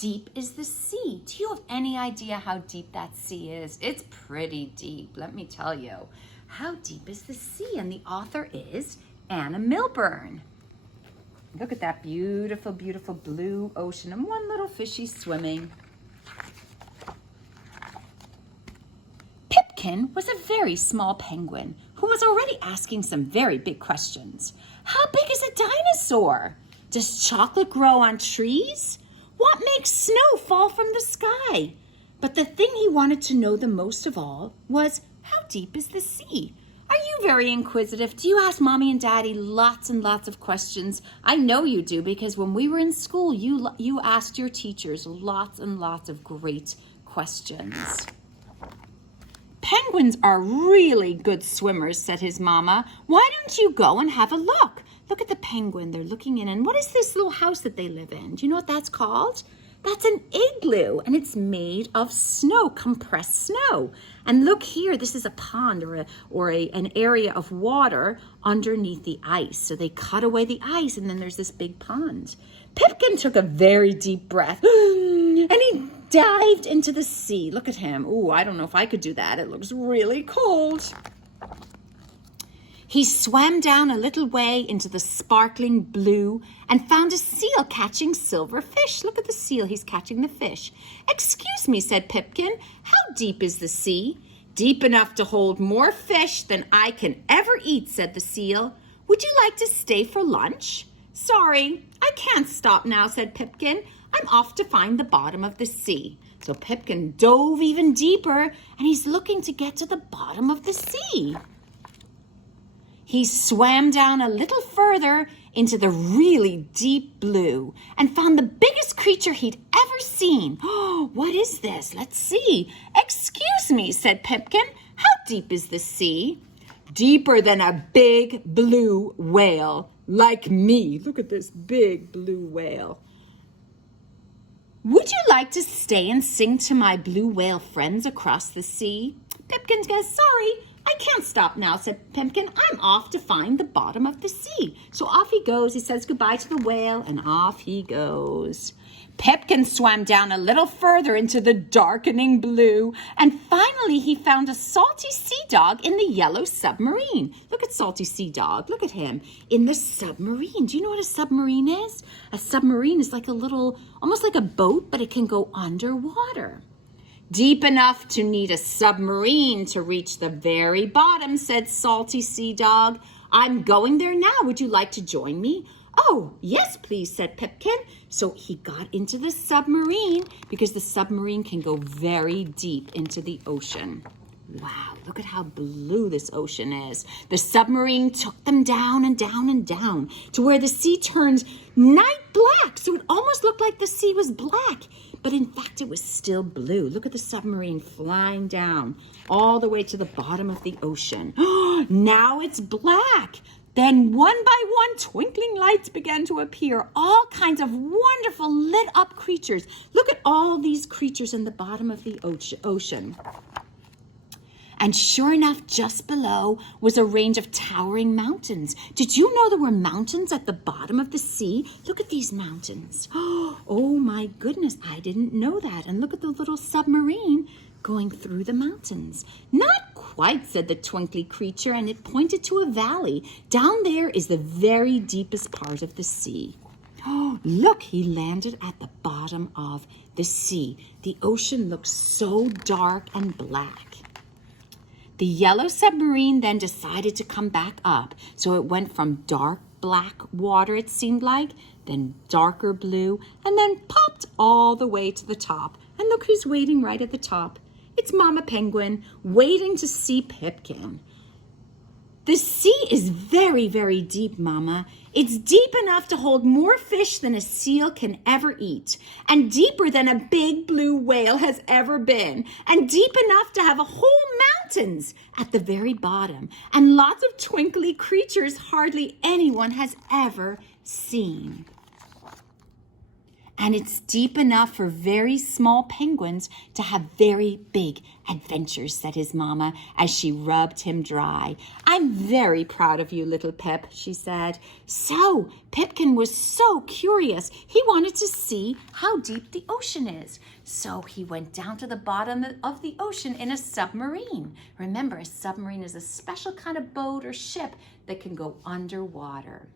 deep is the sea? Do you have any idea how deep that sea is? It's pretty deep, let me tell you. How deep is the sea? And the author is Anna Milburn. Look at that beautiful, beautiful blue ocean and one little fishy swimming. Pipkin was a very small penguin who was already asking some very big questions. How big is a dinosaur? Does chocolate grow on trees? What makes snow fall from the sky? But the thing he wanted to know the most of all was, how deep is the sea? Are you very inquisitive? Do you ask Mommy and Daddy lots and lots of questions? I know you do, because when we were in school, you asked your teachers lots and lots of great questions. Penguins are really good swimmers, said his mama. Why don't you go and have a look? Look at the penguin. They're looking in. And what is this little house that they live in? Do you know what that's called? That's an igloo, and it's made of snow, compressed snow. And look here, this is a pond or an area of water underneath the ice. So they cut away the ice, and then there's this big pond. Pipkin took a very deep breath, and he dived into the sea. Look at him. Ooh, I don't know if I could do that. It looks really cold. He swam down a little way into the sparkling blue and found a seal catching silver fish. Look at the seal. He's catching the fish. Excuse me, said Pipkin. How deep is the sea? Deep enough to hold more fish than I can ever eat, said the seal. Would you like to stay for lunch? Sorry, I can't stop now, said Pipkin. I'm off to find the bottom of the sea. So Pipkin dove even deeper, and he's looking to get to the bottom of the sea. He swam down a little further into the really deep blue and found the biggest creature he'd ever seen. Oh, what is this? Let's see. Excuse me, said Pipkin. How deep is the sea? Deeper than a big blue whale, like me. Look at this big blue whale. Would you like to stay and sing to my blue whale friends across the sea? Pipkin goes, sorry, I can't stop now, said Pipkin. I'm off to find the bottom of the sea. So off he goes. He says goodbye to the whale, and off he goes. Pipkin swam down a little further into the darkening blue, and finally he found a salty sea dog in the yellow submarine. Look at Salty Sea Dog. Look at him in the submarine. Do you know what a submarine is? A submarine is like a little, almost like a boat, but it can go underwater. Deep enough to need a submarine to reach the very bottom, said Salty Sea Dog. I'm going there now. Would you like to join me? Oh, yes, please, said Pipkin. So he got into the submarine because the submarine can go very deep into the ocean. Wow, look at how blue this ocean is. The submarine took them down and down and down to where the sea turned night black. So it almost looked like the sea was black, but in fact it was still blue. Look at the submarine flying down all the way to the bottom of the ocean. Now it's black. Then one by one, twinkling lights began to appear, all kinds of wonderful lit up creatures. Look at all these creatures in the bottom of the ocean. And sure enough, just below was a range of towering mountains. Did you know there were mountains at the bottom of the sea? Look at these mountains. Oh my goodness, I didn't know that. And look at the little submarine going through the mountains. Not quite, said the twinkly creature, and it pointed to a valley. Down there is the very deepest part of the sea. Oh, look, he landed at the bottom of the sea. The ocean looks so dark and black. The yellow submarine then decided to come back up. So it went from dark black water, it seemed like, then darker blue, and then popped all the way to the top. And look who's waiting right at the top. It's Mama Penguin waiting to see Pipkin. The sea is very, very deep, Mama. It's deep enough to hold more fish than a seal can ever eat, and deeper than a big blue whale has ever been, and deep enough to have whole mountains at the very bottom, and lots of twinkly creatures hardly anyone has ever seen. And it's deep enough for very small penguins to have very big adventures, said his mama as she rubbed him dry. I'm very proud of you, little Pip, she said. So Pipkin was so curious. He wanted to see how deep the ocean is. So he went down to the bottom of the ocean in a submarine. Remember, a submarine is a special kind of boat or ship that can go underwater.